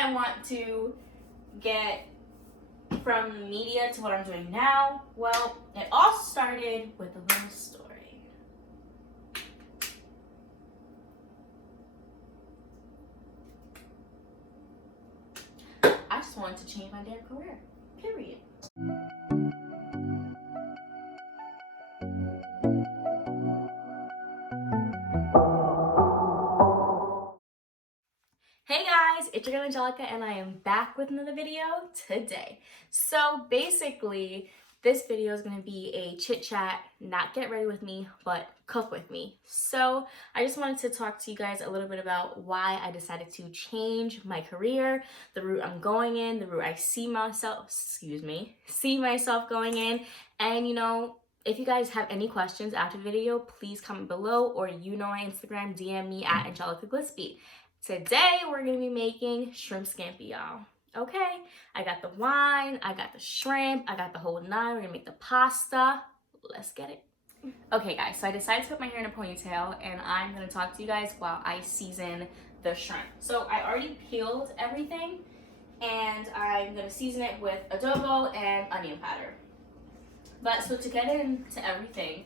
I want to get from media to what I'm doing now? Well, it all started with a little story. I just wanted to change my damn career. Period. Hey guys, it's your girl Angelica and I am back with another video today. So basically, this video is going to be a chit chat, not get ready with me, but cook with me. So I just wanted to talk to you guys a little bit about why I decided to change my career, the route I'm going in, the route I see myself going in, and if you guys have any questions after the video, please comment below, or my Instagram, DM me at Angelica Glispie. Today, we're going to be making shrimp scampi, y'all. Okay, I got the wine, I got the shrimp, I got the whole nine. We're going to make the pasta. Let's get it. Okay, guys, so I decided to put my hair in a ponytail, and I'm going to talk to you guys while I season the shrimp. So I already peeled everything, and I'm going to season it with adobo and onion powder. But so to get into everything,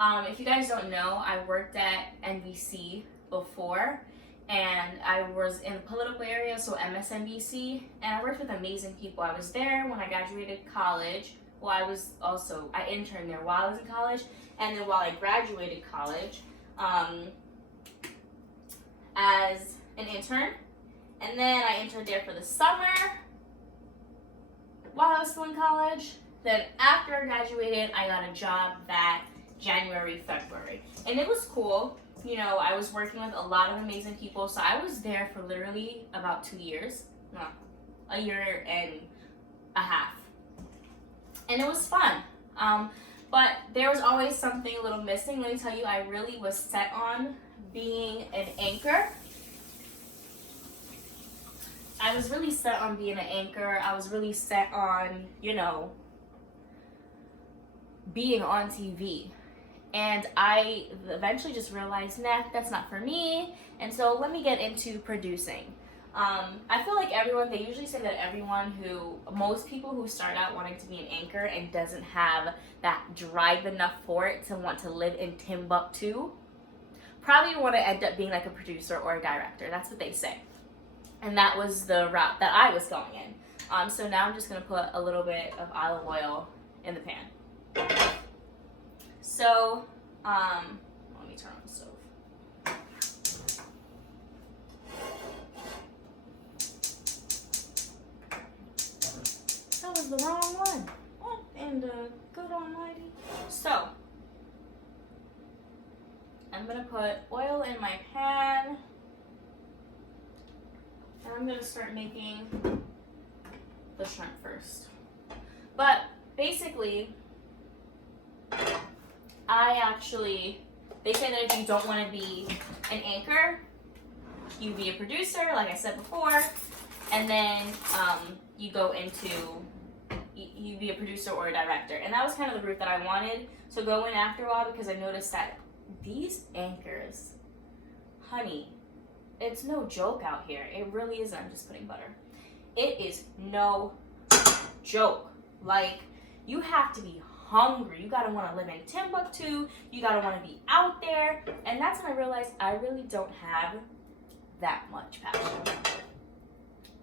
if you guys don't know, I worked at NBC before, and I was in the political area, so MSNBC, and I worked with amazing people. I was there when I graduated college. Well, I interned there while I was in college, and then while I graduated college, as an intern, and then I interned there for the summer while I was still in college. Then after I graduated, I got a job that January, February, and it was cool. I was working with a lot of amazing people, so I was there for literally about 2 years. No, a year and a half. And it was fun. But there was always something a little missing. Let me tell you, I really was set on being an anchor. I was really set on being an anchor. I was really set on, being on TV. And I eventually just realized, nah, that's not for me. And so let me get into producing. I feel like they usually say that most people who start out wanting to be an anchor and doesn't have that drive enough for it to want to live in Timbuktu, probably want to end up being like a producer or a director. That's what they say. And that was the route that I was going in. So now I'm just going to put a little bit of olive oil in the pan. So, let me turn on the stove. That was the wrong one. What in the good almighty? So, I'm going to put oil in my pan. And I'm going to start making the shrimp first. But, basically, they say that if you don't want to be an anchor, you be a producer, like I said before, and then you be a producer or a director. And that was kind of the route that I wanted to go in after a while, because I noticed that these anchors, honey, it's no joke out here. It really isn't. I'm just putting butter. It is no joke. Like, you have to be hungry. You gotta want to live in Timbuktu. You gotta want to be out there. And that's when I realized I really don't have that much passion.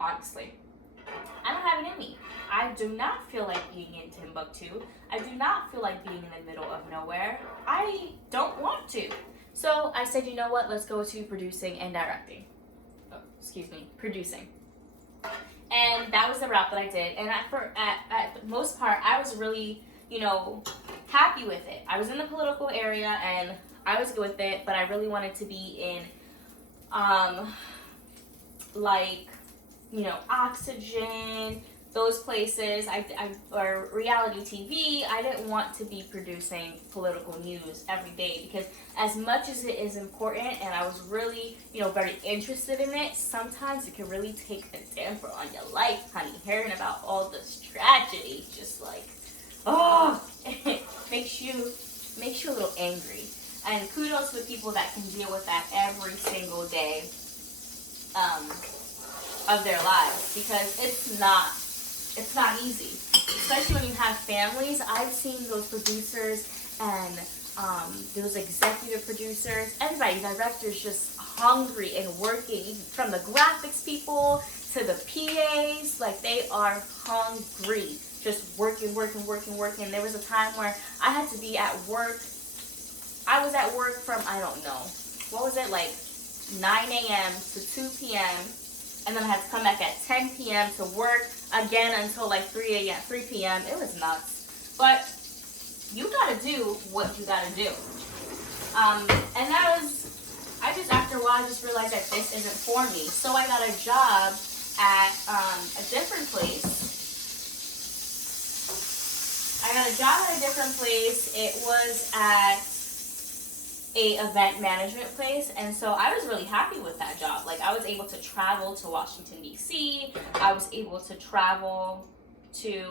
Honestly, I don't have it in me. I do not feel like being in Timbuktu. I do not feel like being in the middle of nowhere. I don't want to. So I said, you know what? Let's go to producing and directing. Producing. And that was the route that I did. And at the most part, I was really happy with it. I was in the political area and I was good with it, but I really wanted to be in Oxygen, those places, or reality TV. I didn't want to be producing political news every day, because as much as it is important and I was really, very interested in it, sometimes it can really take a damper on your life, honey. Hearing about all this tragedy, just like, it makes you a little angry. And kudos to the people that can deal with that every single day. of their lives, because it's not easy, especially when you have families. I've seen those producers and those executive producers, everybody, directors, just hungry and working, from the graphics people to the PAs, like they are hungry, just working. There was a time where I had to be at work. I was at work from, I don't know, what was it, like 9 a.m. to 2 p.m. and then I had to come back at 10 p.m. to work again until like 3 p.m. It was nuts. But you gotta do what you gotta do. And that was, after a while, I just realized that this isn't for me. So I got a job at a different place. It was at a event management place, and so I was really happy with that job. Like, I was able to travel to Washington, D.C. I was able to travel to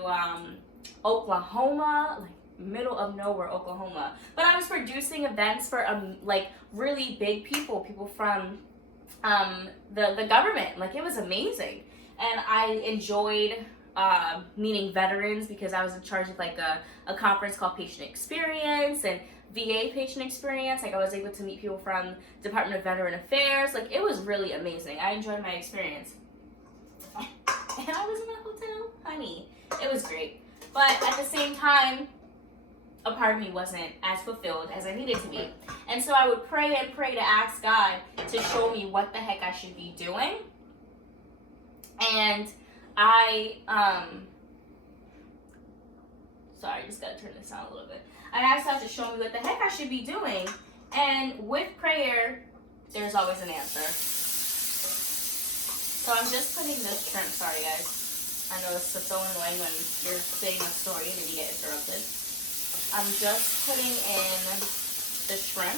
Oklahoma, like middle of nowhere, Oklahoma. But I was producing events for like really big people from the government. Like, it was amazing, and I enjoyed meeting veterans, because I was in charge of like a conference called Patient Experience and VA Patient Experience. Like, I was able to meet people from Department of Veteran Affairs. Like, it was really amazing. I enjoyed my experience. And I was in a hotel, honey. It was great. But at the same time, a part of me wasn't as fulfilled as I needed to be. And so I would pray to ask God to show me what the heck I should be doing. And sorry, I just gotta turn this down a little bit. I asked God to show me what the heck I should be doing. And with prayer, there's always an answer. So I'm just putting this shrimp, sorry guys. I know it's so annoying when you're saying a story and then you get interrupted. I'm just putting in the shrimp.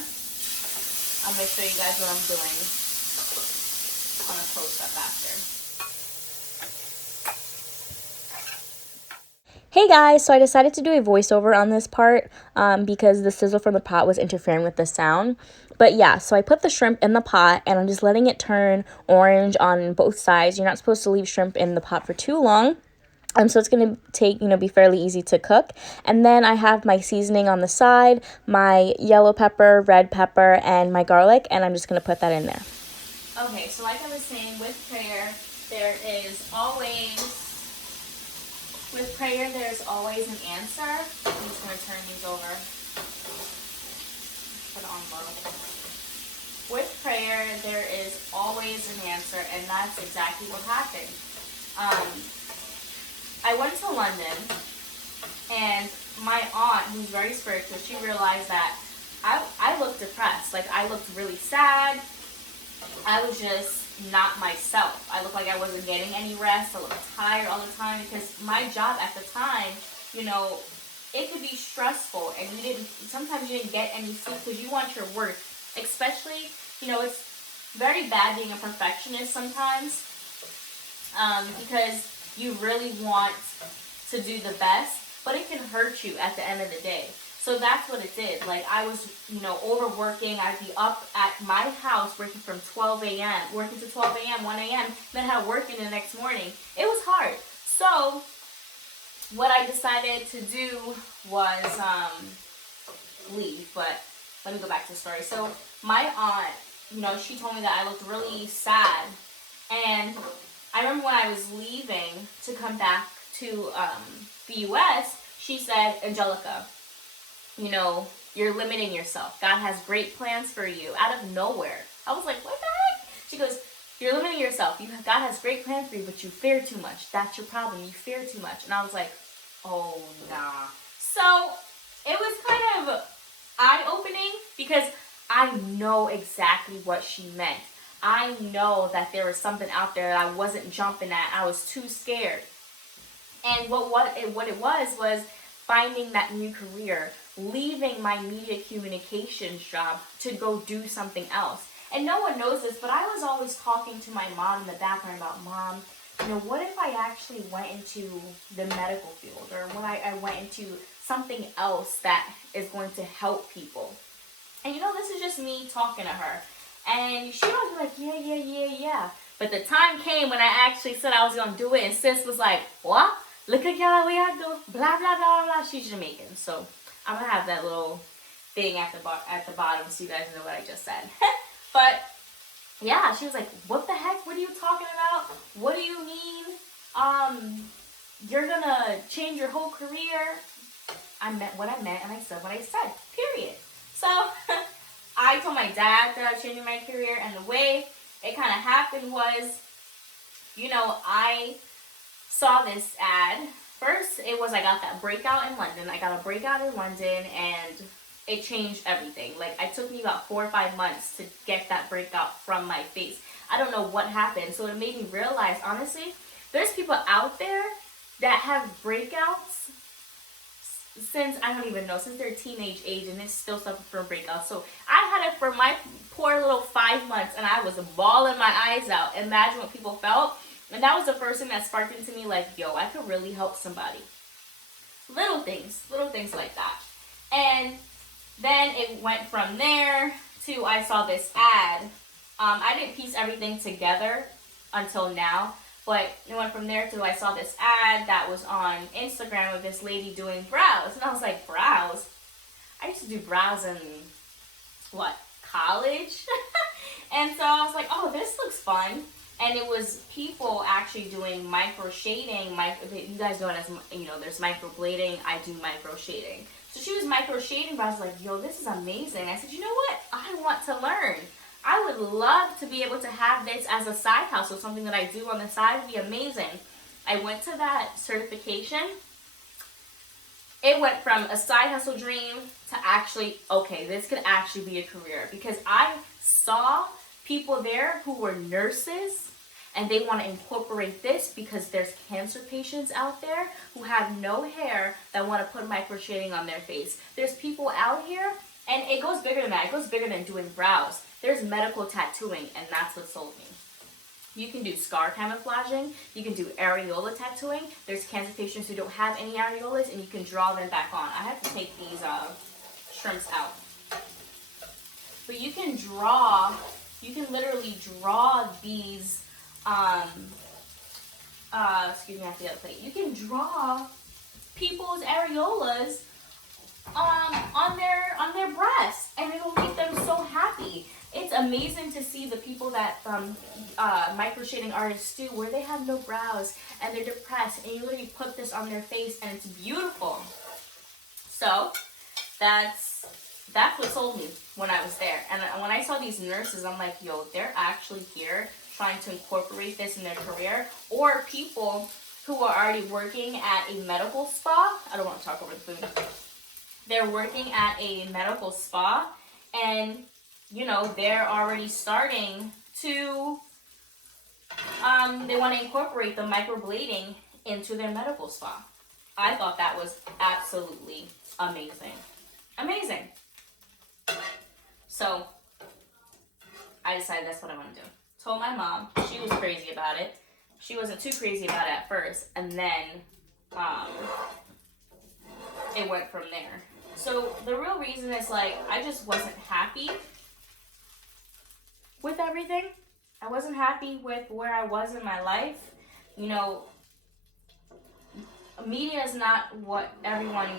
I'm gonna show you guys what I'm doing on a close-up after. Hey guys, so I decided to do a voiceover on this part because the sizzle from the pot was interfering with the sound. But yeah, so I put the shrimp in the pot and I'm just letting it turn orange on both sides. You're not supposed to leave shrimp in the pot for too long. So it's going to take, be fairly easy to cook. And then I have my seasoning on the side, my yellow pepper, red pepper, and my garlic, and I'm just going to put that in there. Okay, so like I was saying, with prayer, there's always an answer. I'm just going to turn these over. Put it on low. With prayer, there is always an answer, and that's exactly what happened. I went to London, and my aunt, who's very spiritual, she realized that I looked depressed. Like, I looked really sad. I was just not myself. I looked like I wasn't getting any rest. I looked tired all the time, because my job at the time, it could be stressful, and sometimes you didn't get any sleep because you want your work. Especially, it's very bad being a perfectionist sometimes, because you really want to do the best, but it can hurt you at the end of the day. So that's what it did. Like, I was, overworking. I'd be up at my house working from 12 a.m., working to 12 a.m., 1 a.m., then have work in the next morning. It was hard. So what I decided to do was leave. But let me go back to the story. So my aunt, she told me that I looked really sad. And I remember when I was leaving to come back to the U.S., she said, Angelica, you're limiting yourself. God has great plans for you, out of nowhere. I was like, what the heck? She goes, you're limiting yourself. God has great plans for you, but you fear too much. That's your problem. You fear too much. And I was like, oh, nah. So it was kind of eye-opening, because I know exactly what she meant. I know that there was something out there that I wasn't jumping at. I was too scared. And what it was finding that new career, leaving my media communications job to go do something else. And no one knows this, but I was always talking to my mom in the background about, Mom, what if I actually went into the medical field, or when I went into something else that is going to help people? And this is just me talking to her. And she was like, yeah. But the time came when I actually said I was gonna do it, and sis was like, "What? Look at y'all, we are doing blah blah blah blah." She's Jamaican, so I'm gonna have that little thing at the bottom so you guys know what I just said. But yeah, she was like, "What the heck? What are you talking about? What do you mean? You're gonna change your whole career?" I meant what I meant, and I said what I said. Period. So I told my dad that I was changing my career, and the way it kind of happened was, you know, I saw this ad. First, it was I got that breakout in London. I got a breakout in London, and it changed everything. Like, it took me about 4 or 5 months to get that breakout from my face. I don't know what happened. So it made me realize, honestly, there's people out there that have breakouts since, I don't even know, since their teenage age, and it's still suffering from breakouts. So I had it for my poor little 5 months, and I was bawling my eyes out. Imagine what people felt. And that was the first thing that sparked into me, like, yo, I could really help somebody. Little things like that. And then it went from there to I saw this ad. I didn't piece everything together until now. But it went from there to I saw this ad that was on Instagram of this lady doing brows. And I was like, brows? I used to do brows in, what, college? And so I was like, oh, this looks fun. And it was people actually doing micro shading. You guys know it as, you know, there's microblading. I do micro shading. So she was micro shading, but I was like, yo, this is amazing. I said, you know what? I want to learn. I would love to be able to have this as a side hustle, something that I do on the side would be amazing. I went to that certification. It went from a side hustle dream to actually, okay, this could actually be a career, because I saw people there who were nurses and they want to incorporate this because there's cancer patients out there who have no hair that want to put micro shading on their face. There's people out here, and it goes bigger than that. It goes bigger than doing brows. There's medical tattooing, and that's what sold me. You can do scar camouflaging. You can do areola tattooing. There's cancer patients who don't have any areolas, and you can draw them back on. I have to take these shrimps out. But you can literally draw these, excuse me, I have to get a plate. You can draw people's areolas on their breasts, and it will make them so happy. It's amazing to see the people that micro shading artists do, where they have no brows and they're depressed, and you literally put this on their face and it's beautiful. So that's what sold me when I was there. And when I saw these nurses, I'm like, yo, they're actually here trying to incorporate this in their career. Or people who are already working at a medical spa. I don't want to talk over the food. They're working at a medical spa, and you know, they're already starting to, they want to incorporate the microblading into their medical spa. I thought that was absolutely amazing. Amazing. So I decided that's what I want to do. Told my mom. She was crazy about it. She wasn't too crazy about it at first, and then it went from there. So the real reason is, like, I just wasn't happy with everything. I wasn't happy with where I was in my life. You know, media is not what everyone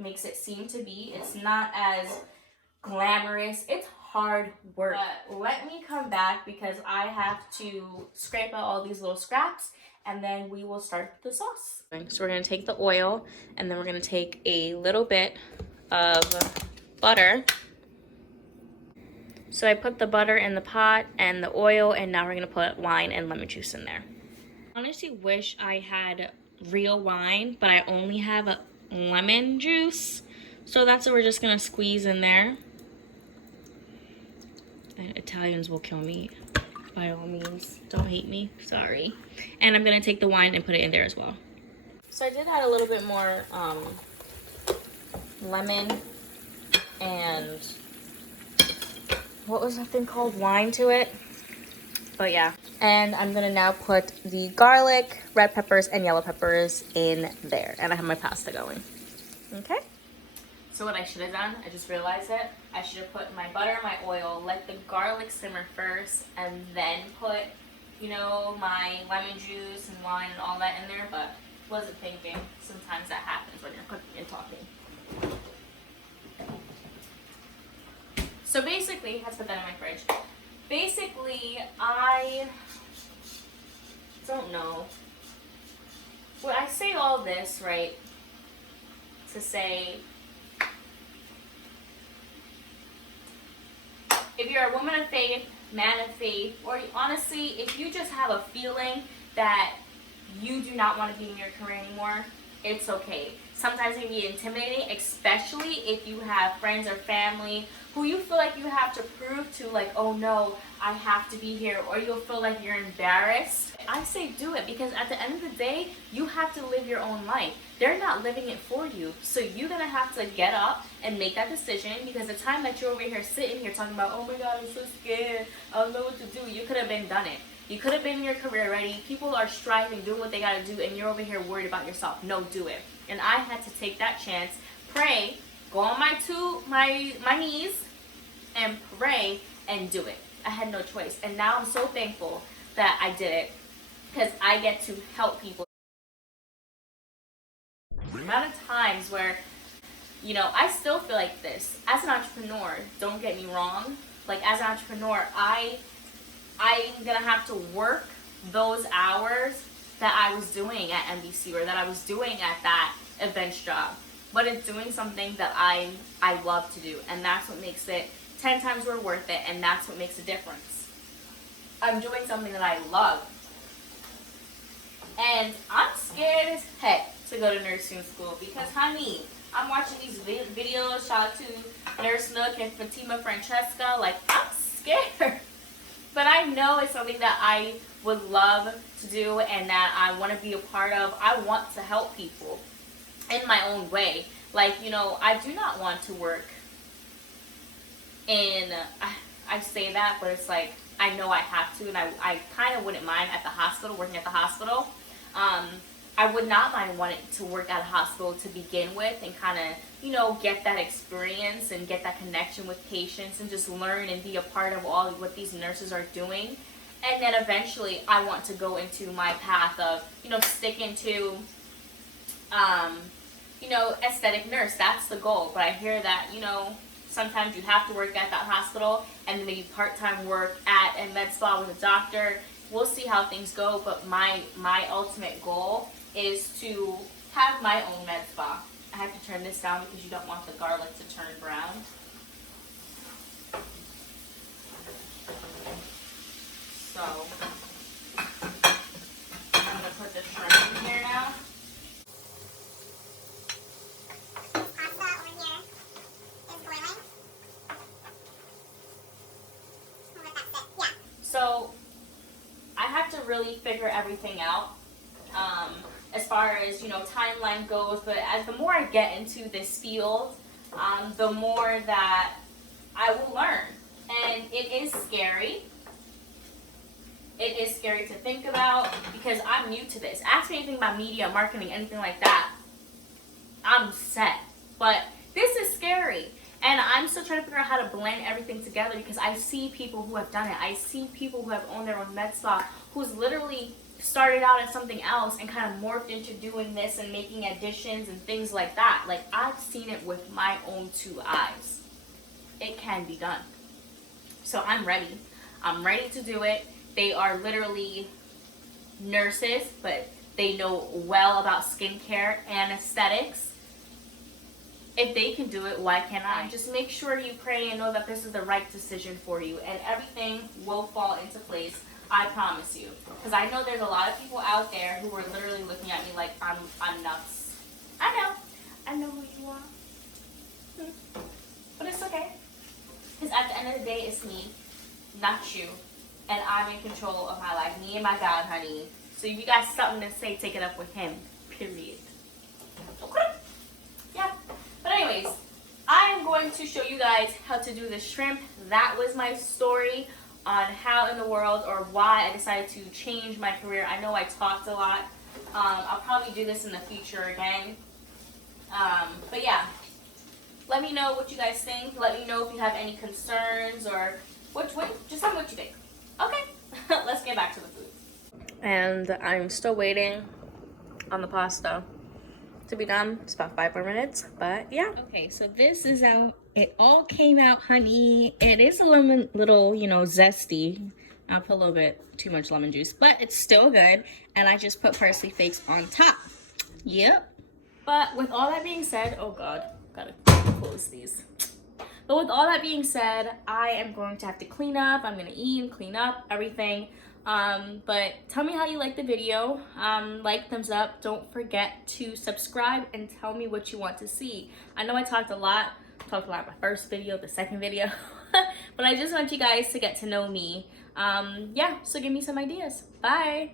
makes it seem to be. It's not as glamorous. It's hard work. But let me come back, because I have to scrape out all these little scraps, and then we will start the sauce. So we're gonna take the oil, and then we're gonna take a little bit of butter. So I put the butter in the pot and the oil, and now we're gonna put wine and lemon juice in there. I honestly wish I had real wine, but I only have a lemon juice. So that's what we're just gonna squeeze in there. And Italians will kill me, by all means. Don't hate me, sorry. And I'm gonna take the wine and put it in there as well. So I did add a little bit more lemon and what was that thing called? Wine to it. But yeah. And I'm gonna now put the garlic, red peppers, and yellow peppers in there. And I have my pasta going. Okay. So what I should have done, I just realized it, I should have put my butter, my oil, let the garlic simmer first, and then put, you know, my lemon juice and wine and all that in there, but wasn't thinking. Sometimes that happens when you're cooking and talking. So basically, let's put that in my fridge. Basically, I don't know. Well, I say all this, right, to say, if you're a woman of faith, man of faith, or honestly, if you just have a feeling that you do not want to be in your career anymore, it's okay. Sometimes it can be intimidating, especially if you have friends or family who you feel like you have to prove to, like, oh no, I have to be here, or you'll feel like you're embarrassed. I say do it, because at the end of the day, you have to live your own life. They're not living it for you. So you're gonna have to get up and make that decision, because the time that you're over here sitting here talking about, oh my God, I'm so scared, I don't know what to do, you could have been done it. You could have been in your career already. People are striving, doing what they gotta do, and you're over here worried about yourself. No, do it. And I had to take that chance, pray, go on my knees, and pray and do it. I had no choice. And now I'm so thankful that I did it, because I get to help people. The amount of times where, you know, I still feel like this. As an entrepreneur, don't get me wrong, like as an entrepreneur, I'm gonna have to work those hours that I was doing at NBC or that I was doing at that events job. But it's doing something that I love to do, and that's what makes it 10 times more worth it, and that's what makes a difference. I'm doing something that I love. And I'm scared as heck to go to nursing school because, honey, I'm watching these videos, shout out to Nurse Nook and Fatima Francesca, like, I'm scared. But I know it's something that I would love to do and that I want to be a part of. I want to help people in my own way. Like, you know, I do not want to work in, I say that, but it's like, I know I have to, and I kind of wouldn't mind at the hospital, working at the hospital. I would not mind wanting to work at a hospital to begin with and kind of, you know, get that experience and get that connection with patients and just learn and be a part of all of what these nurses are doing. And then eventually I want to go into my path of, you know, sticking to, you know, aesthetic nurse. That's the goal. But I hear that, you know, sometimes you have to work at that hospital and then maybe part-time work at a med spa with a doctor. We'll see how things go, but my ultimate goal is to have my own med spa. I have to turn this down because you don't want the garlic to turn brown. So, I'm going to put the shrimp in here now. So, I have to really figure everything out as far as, you know, timeline goes, but as the more I get into this field, the more that I will learn. And it is scary. It is scary to think about because I'm new to this. Ask me anything about media, marketing, anything like that, I'm set. But this is scary. And I'm still trying to figure out how to blend everything together because I see people who have done it. I see people who have owned their own med spa who's literally started out as something else and kind of morphed into doing this and making additions and things like that. Like, I've seen it with my own two eyes. It can be done. So I'm ready. I'm ready to do it. They are literally nurses, but they know well about skincare and aesthetics. If they can do it, why can't I? Just make sure you pray and know that this is the right decision for you, and everything will fall into place. I promise you. Because I know there's a lot of people out there who are literally looking at me like I'm nuts. I know who you are. But it's okay. Because at the end of the day, it's me, not you. And I'm in control of my life. Me and my God, honey. So if you got something to say, take it up with him. Period. Okay. Yeah. But anyways, I am going to show you guys how to do the shrimp. That was my story on how in the world or why I decided to change my career. I know I talked a lot. I'll probably do this in the future again. But yeah, Let me know what you guys think. Let me know if you have any concerns or just tell me what you think. Okay, let's get back to the food. And I'm still waiting on the pasta to be done. It's about 5 more minutes, but yeah. Okay, so this is out. It all came out, honey. It is a little, you know, zesty. I'll put a little bit too much lemon juice, but it's still good. And I just put parsley flakes on top. Yep. But with all that being said, oh God, gotta close these. But with all that being said, I am going to have to clean up. I'm gonna eat and clean up everything. But tell me how you like the video. Like, thumbs up. Don't forget to subscribe and tell me what you want to see. I know I talked a lot in my first video, the second video, but I just want you guys to get to know me. Yeah, so give me some ideas. Bye.